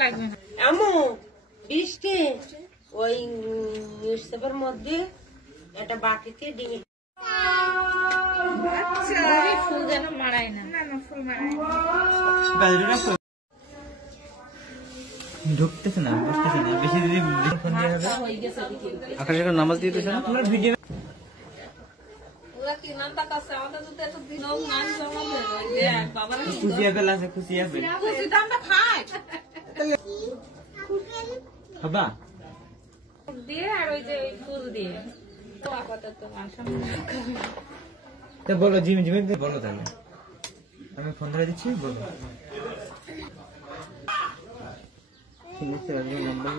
লাগবে না আমু বৃষ্টি ওই নিউজপেপার মধ্যে একটা বাটিতে ডিঙি ফুল যেন মারাই না ফুল মারাই ঢুকতেছে না বুঝতেছে না বেশি যদি ফোন দিয়ে হবে আকাশের নামাজ দিতেছে না তোমার ভিডিও ওরা কি নাম তাকাছে আমাদের তো এত দিন নাম জমা দেয় বাবার খুশি আছে লাসে খুশি আছে খুশি দামটা খায় বাবা দিয়ে আর ওই যে ওই ফুল দিয়ে তো আপাতত আশা তো বলো জিমি জিমি বলো তাহলে আমি ফোন ধরে দিচ্ছি বলো ঠিক আছে নাম্বার